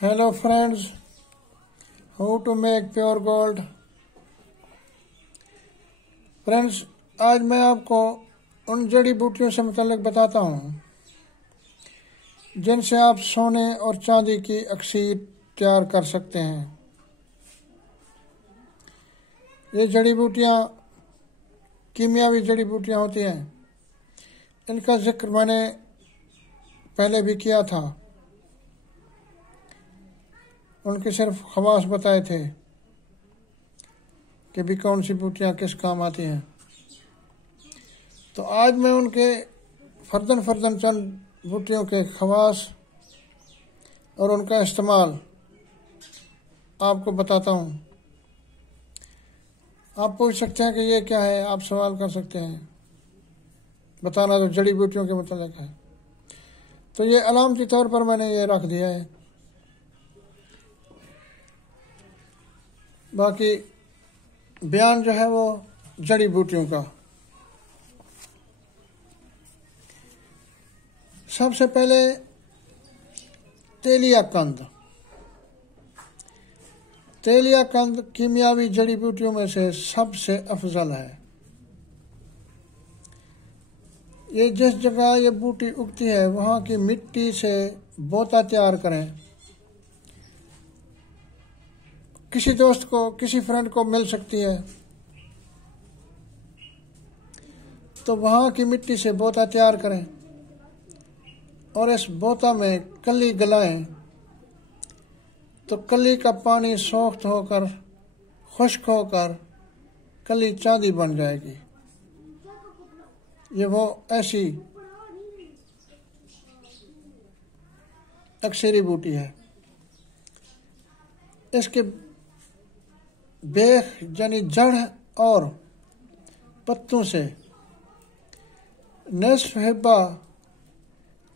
Hello friends, how to make pure gold. Friends, आज मैं आपको उन जड़ी बूटियों से मुताल्लिक बताता हूँ जिनसे आप सोने और चांदी की अक्सीर तैयार कर सकते हैं। ये जड़ी बूटियाँ कीमियावी जड़ी बूटियाँ होती हैं। इनका जिक्र मैंने पहले भी किया था। उनके सिर्फ खवास बताए थे कि भी कौन सी बूटियाँ किस काम आती हैं। तो आज मैं उनके फर्दन चंद बूटियों के खवास और उनका इस्तेमाल आपको बताता हूँ। आप पूछ सकते हैं कि ये क्या है, आप सवाल कर सकते हैं। बताना तो जड़ी बूटियों के मुतालिक है। तो ये अलामती तौर पर मैंने ये रख दिया है। बाकी बयान जो है वो जड़ी बूटियों का। सबसे पहले तेलिया कंद। तेलिया कंद कीमियावी जड़ी बूटियों में से सबसे अफजल है। ये जिस जगह ये बूटी उगती है वहाँ की मिट्टी से बोता तैयार करें। किसी दोस्त को, किसी फ्रेंड को मिल सकती है तो वहाँ की मिट्टी से बोता तैयार करें और इस बोता में कली गलाएं तो कली का पानी सोख्त होकर, खुश्क होकर कली चांदी बन जाएगी। ये वो ऐसी अक्सीरी बूटी है। इसके बेख यानी जड़ और पत्तों से निस्फ हिब्बा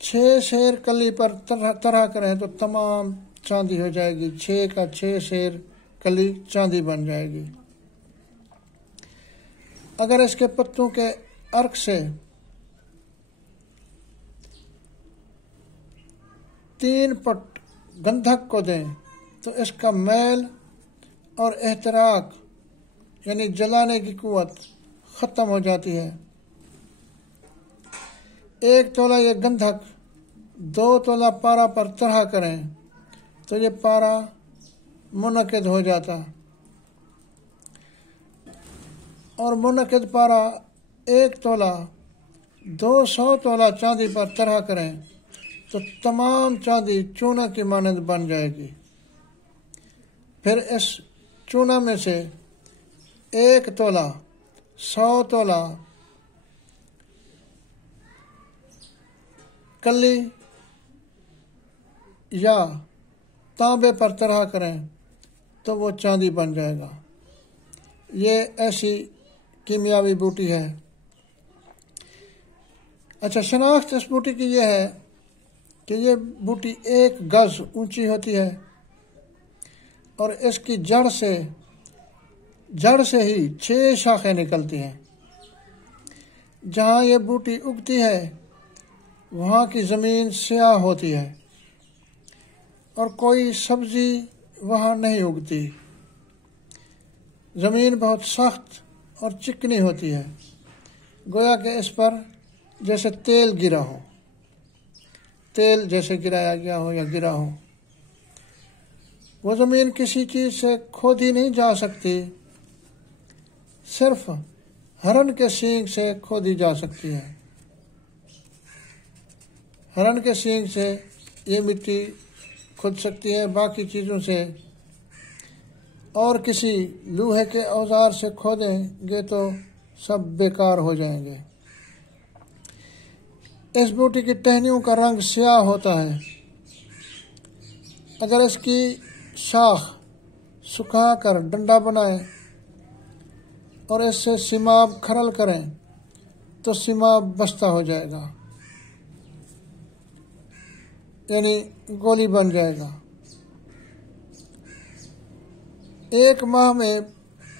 6 सेर कली पर तरह करें तो तमाम चांदी हो जाएगी। 6 का 6 सेर कली चांदी बन जाएगी। अगर इसके पत्तों के अर्क से 3 पट गंधक को दें तो इसका मैल और एहतराक यानी जलाने की कुव्वत ख़त्म हो जाती है। 1 तोला ये गंधक 2 तोला पारा पर तरह करें तो ये पारा मुनक़िद हो जाता और मुनक़िद पारा 1 तोला 200 तोला चांदी पर तरह करें तो तमाम चांदी चूना की मानंद बन जाएगी। फिर इस चूना में से 1 तोला 100 तोला कली या तांबे पर तरह करें तो वो चांदी बन जाएगा। ये ऐसी कीमियावी बूटी है। अच्छा, शनाख्त इस बूटी की ये है कि ये बूटी 1 गज ऊंची होती है और इसकी जड़ से ही 6 शाखें निकलती हैं। जहाँ ये बूटी उगती है वहाँ की ज़मीन स्याह होती है और कोई सब्ज़ी वहाँ नहीं उगती। ज़मीन बहुत सख्त और चिकनी होती है, गोया कि इस पर जैसे तेल गिरा हो, तेल जैसे गिराया गया हो या गिरा हो। वो ज़मीन किसी चीज़ से खोदी नहीं जा सकती, सिर्फ हरन के सींग से खोदी जा सकती है। हरन के सींग से ये मिट्टी खुद सकती है, बाकी चीज़ों से और किसी लोहे के औजार से खोदेंगे तो सब बेकार हो जाएंगे। इस बूटी की टहनियों का रंग स्याह होता है। अगर इसकी शाख सुखाकर डंडा बनाएं और इससे सिमाब खरल करें तो सिमाब बस्ता हो जाएगा, यानी गोली बन जाएगा। 1 माह में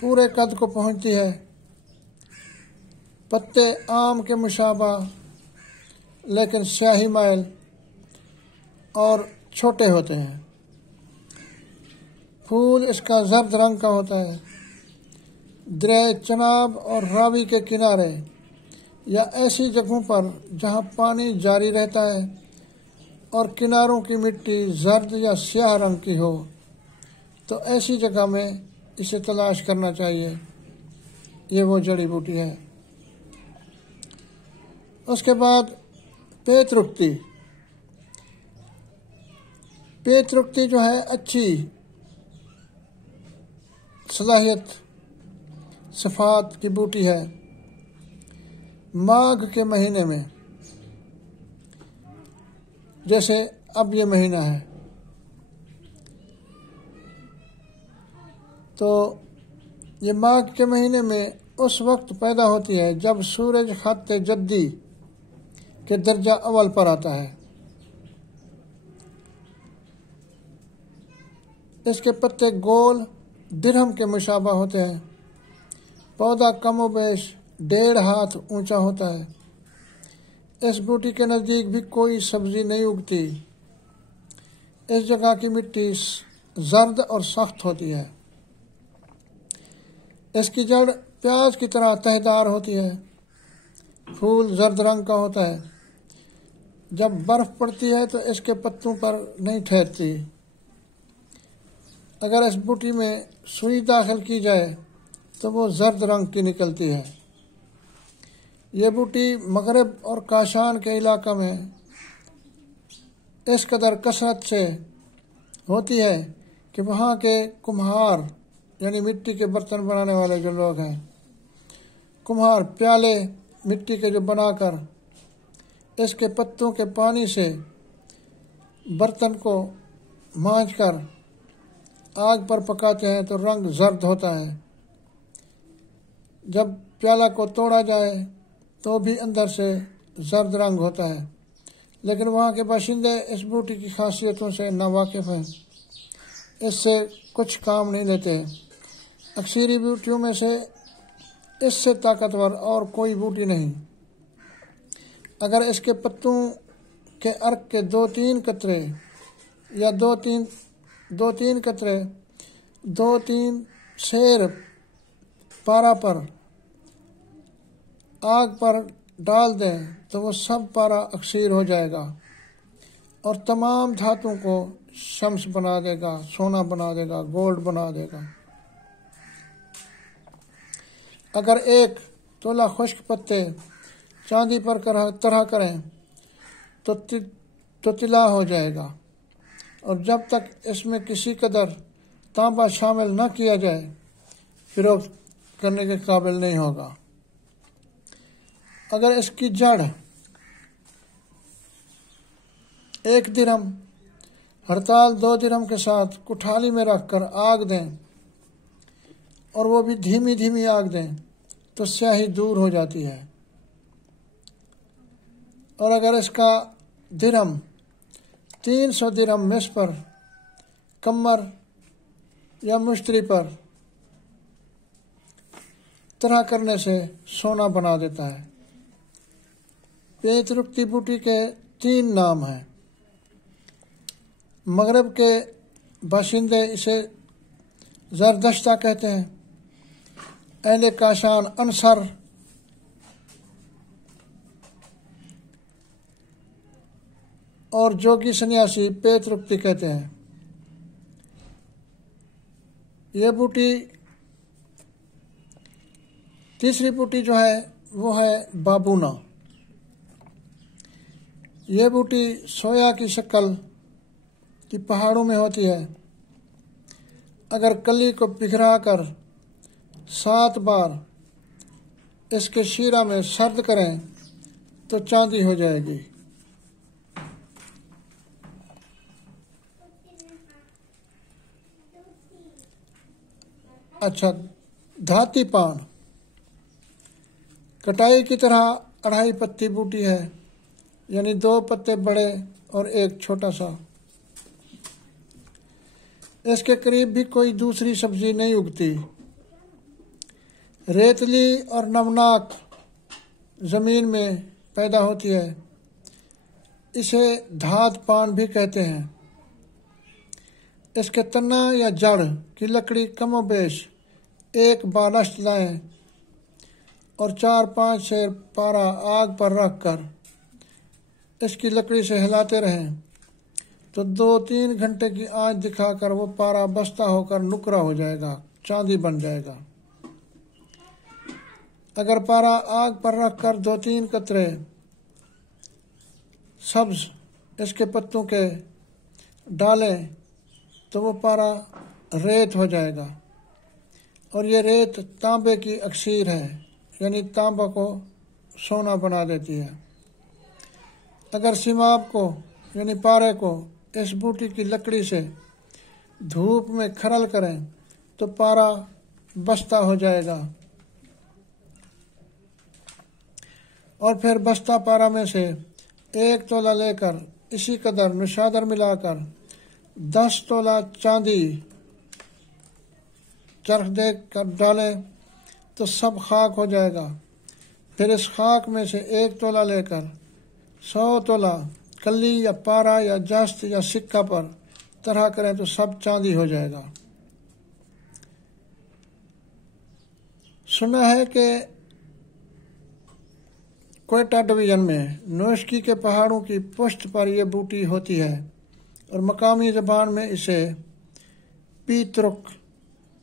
पूरे कद को पहुंचती है। पत्ते आम के मुशाबा लेकिन स्याही माइल और छोटे होते हैं। फूल इसका जर्द रंग का होता है। दरिया चनाब और रावी के किनारे या ऐसी जगहों पर जहां पानी जारी रहता है और किनारों की मिट्टी जर्द या स्याह रंग की हो, तो ऐसी जगह में इसे तलाश करना चाहिए। ये वो जड़ी बूटी है। उसके बाद पेतरुक्ति। पेतरुक्ति जो है अच्छी सलाहियत सफ़ात की बूटी है। माघ के महीने में, जैसे अब ये महीना है, तो ये माघ के महीने में उस वक्त पैदा होती है जब सूरज खत्ते जद्दी के दर्जा अव्वल पर आता है। इसके पत्ते गोल दिरहम के मुशाबा होते हैं। पौधा कमोबेश 1.5 हाथ ऊंचा होता है। इस बूटी के नज़दीक भी कोई सब्जी नहीं उगती। इस जगह की मिट्टी जर्द और सख्त होती है। इसकी जड़ प्याज की तरह तहदार होती है। फूल जर्द रंग का होता है। जब बर्फ पड़ती है तो इसके पत्तों पर नहीं ठहरती। अगर इस बूटी में सुई दाखिल की जाए तो वो जर्द रंग की निकलती है। ये बूटी मगरब और काशान के इलाका में इस कदर कसरत से होती है कि वहाँ के कुम्हार यानी मिट्टी के बर्तन बनाने वाले जो लोग हैं, कुम्हार प्याले मिट्टी के जो बनाकर इसके पत्तों के पानी से बर्तन को मांझकर आग पर पकाते हैं तो रंग जर्द होता है। जब प्याला को तोड़ा जाए तो भी अंदर से जर्द रंग होता है। लेकिन वहाँ के बाशिंदे इस बूटी की खासियतों से नावाकिफ़ हैं, इससे कुछ काम नहीं लेते। अक्सरी बूटियों में से इससे ताकतवर और कोई बूटी नहीं। अगर इसके पत्तों के अर्क के 2-3 कतरे या 2-3 कतरे 2-3 सेर पारा पर आग पर डाल दें तो वो सब पारा अक्सीर हो जाएगा और तमाम धातुओं को शम्स बना देगा, सोना बना देगा, गोल्ड बना देगा। अगर 1 तोला खुश्क पत्ते चांदी पर तरह करें तो तिला हो जाएगा और जब तक इसमें किसी कदर तांबा शामिल न किया जाए फिरोख्त करने के काबिल नहीं होगा। अगर इसकी जड़ 1 दिरहम हड़ताल 2 दिरहम के साथ कुठाली में रखकर आग दें और वो भी धीमी धीमी आग दें तो स्याही दूर हो जाती है। और अगर इसका दिरहम 300 दिरहम मिस पर कमर या मुश्तरी पर तरह करने से सोना बना देता है। पेतरुक्ति बूटी के 3 नाम हैं। मगरब के बाशिंदे इसे जरदश्ता कहते हैं। अहले काशान अनसर और जोगी सन्यासी पेतरुक्ति कहते हैं। यह बूटी तीसरी बूटी जो है वो है बाबूना। यह बूटी सोया की शक्ल की पहाड़ों में होती है। अगर कली को पिघरा कर 7 बार इसके शीरा में सर्द करें तो चांदी हो जाएगी। अच्छा, धाती पान कटाई की तरह 2.5 पत्ती बूटी है, यानी 2 पत्ते बड़े और 1 छोटा सा। इसके करीब भी कोई दूसरी सब्जी नहीं उगती। रेतली और नमनाक ज़मीन में पैदा होती है। इसे धात पान भी कहते हैं। इसके तना या जड़ की लकड़ी कमोबेश एक बालस्ट लाएं और 4-5 शेर पारा आग पर रखकर इसकी लकड़ी से हिलाते रहें तो 2-3 घंटे की आंच दिखाकर वो पारा बस्ता होकर नुकरा हो जाएगा, चांदी बन जाएगा। अगर पारा आग पर रखकर 2-3 कतरे सब्ज इसके पत्तों के डालें तो वो पारा रेत हो जाएगा। और ये रेत तांबे की अक्सीर है, यानी तांबा को सोना बना देती है। अगर सिमाब को यानी पारे को इस बूटी की लकड़ी से धूप में खरल करें तो पारा बस्ता हो जाएगा। और फिर बस्ता पारा में से 1 तोला लेकर इसी कदर निशादर मिलाकर 10 तोला चांदी चरख दे कर डालें तो सब खाक हो जाएगा। फिर इस खाक में से 1 तोला लेकर 100 तोला कली या पारा या जस्त या सिक्का पर तरह करें तो सब चांदी हो जाएगा। सुना है कि क्वेटा डिवीजन में नोशकी के पहाड़ों की पुष्ट पर यह बूटी होती है और मकामी ज़बान में इसे पीतरुक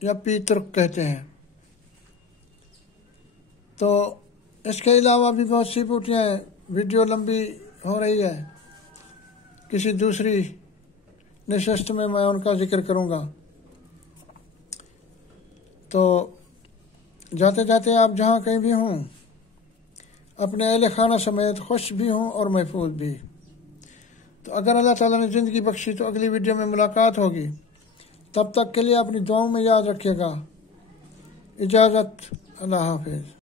या पीतरुक कहते हैं। तो इसके अलावा भी बहुत सी बूटियाँ हैं। वीडियो लंबी हो रही है, किसी दूसरी नशिस्त में मैं उनका जिक्र करूँगा। तो जाते जाते आप जहाँ कहीं भी हों अपने अहले खाना समेत खुश भी हों और महफूज भी। तो अगर अल्लाह ताला ने ज़िंदगी बख्शी तो अगली वीडियो में मुलाकात होगी। तब तक के लिए अपनी दुआओं में याद रखिएगा। इजाज़त, अल्लाह हाफ़िज़।